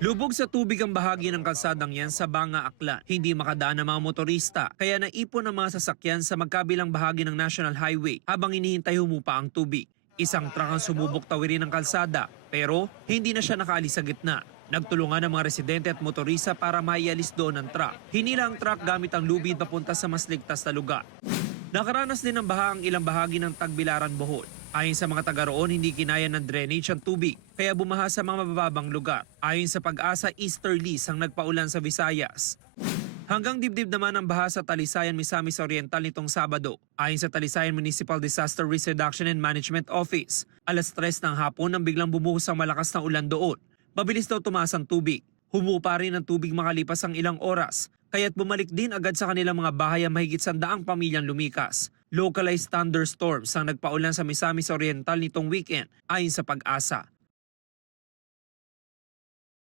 Lubog sa tubig ang bahagi ng kalsadang yan sa Banga, Aklan. Hindi makadaan ng mga motorista, kaya naipon ang mga sasakyan sa magkabilang bahagi ng National Highway habang inihintay humupa ang tubig. Isang truck ang sumubok tawirin ng kalsada, pero hindi na siya nakaalis sa gitna. Nagtulungan ang mga residente at motorista para maialis doon ang truck. Hinila ang truck gamit ang lubid papunta sa mas ligtas na lugar. Nakaranas din ng baha ang ilang bahagi ng Tagbilaran, Bohol. Ayon sa mga taga roon, hindi kinaya ng drainage ang tubig, kaya bumaha sa mga mabababang lugar. Ayon sa Pag-asa, easterlies ang nagpaulan sa Visayas. Hanggang dibdib naman ang baha sa Talisayan, Misamis Oriental nitong Sabado. Ayon sa Talisayan Municipal Disaster Risk Reduction and Management Office, alas 3 ng hapon nang biglang bumuhos ang malakas na ulan doon. Mabilis daw tumaas ang tubig. Humupa rin ang tubig makalipas ang ilang oras, kaya't bumalik din agad sa kanilang mga bahay ang mahigit 100 pamilyang lumikas. Localized thunderstorms ang nagpaulan sa Misamis Oriental nitong weekend ayon sa Pag-asa.